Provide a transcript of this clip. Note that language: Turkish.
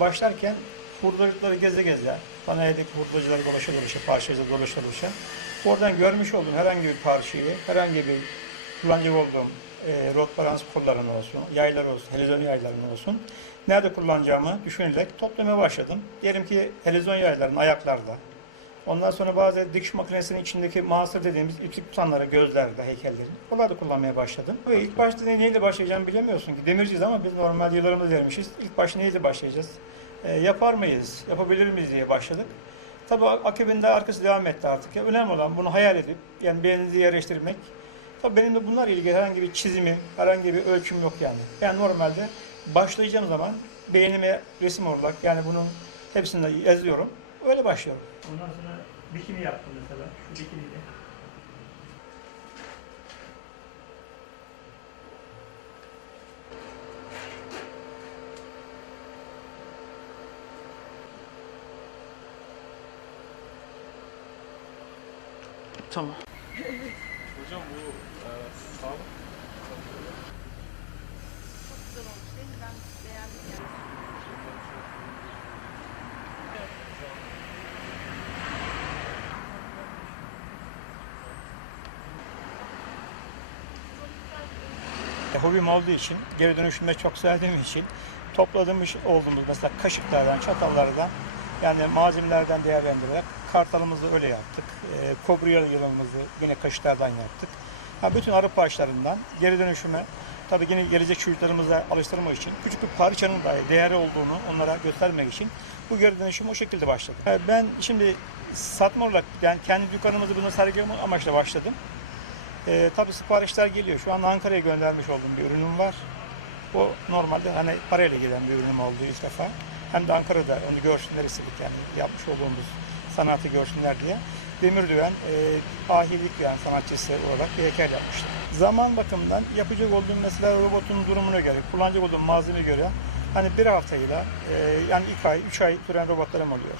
başlarken hurdacıkları geze geze, sanayideki hurdacıları dolaşa dolaşa, parçacıları dolaşa dolaşa, oradan görmüş olduğum herhangi bir parçayı, herhangi bir kullanacak olduğum e, rot balans kollarını olsun, yaylar olsun, helezon yaylarını olsun, nerede kullanacağımı düşünerek toplamaya başladım. Diyelim ki helezon yaylarının ayaklarda, Ondan sonra bazı dikiş makinesinin içindeki mahsur dediğimiz iplik tutanları gözlerde, heykellerin. Onları da kullanmaya başladım. Ve ilk başta ne- neyle başlayacağımı bilemiyorsun ki. Demirciyiz ama biz normal yıllarımızı vermişiz. İlk başta neyle başlayacağız? Ee, yapar mıyız? Yapabilir miyiz diye başladık. Tabii akabinde arkası devam etti artık. Ya, önemli olan bunu hayal edip yani beyninizi yerleştirmek. Tabii benim de bunlarla ilgili herhangi bir çizimim, herhangi bir ölçüm yok yani. Ben normalde başlayacağım zaman beynime resim olarak yani bunun hepsini yazıyorum. Öyle başlıyorum. Ondan sonra bikini yaptım mesela. Şu bikiniyle. Tamam. Hocam bu e, sağlık E, hobim olduğu için, geri dönüşümde çok sevdiğim için topladığımız olduğumuz mesela kaşıklardan, çatallardan yani malzemelerden değerlendirerek kartalımızı öyle yaptık. E, kobra yılanımızı yine kaşıklardan yaptık. Ha, bütün arı parçalarından geri dönüşüme tabii yine gelecek çocuklarımıza alıştırmak için küçük bir parçanın da değeri olduğunu onlara göstermek için bu geri dönüşüm o şekilde başladı. E, Ben şimdi satma olarak yani kendi dükkanımızı bunu sergileme amaçla başladım. Ee, tabii siparişler geliyor. Şu an Ankara'ya göndermiş olduğum bir ürünüm var. O normalde hani parayla gelen bir ürünüm oldu ilk defa. Hem de Ankara'da onu görsünler istedik yani yapmış olduğumuz sanatı görsünler diye. Demir Düven e, ahilik yani sanatçısı olarak bir heykel yapmıştım. Zaman bakımından yapacak olduğum mesela robotun durumuna göre, kullanacak olduğum malzemeye göre hani bir haftayla e, yani iki ay, üç ay süren robotlarım oluyor.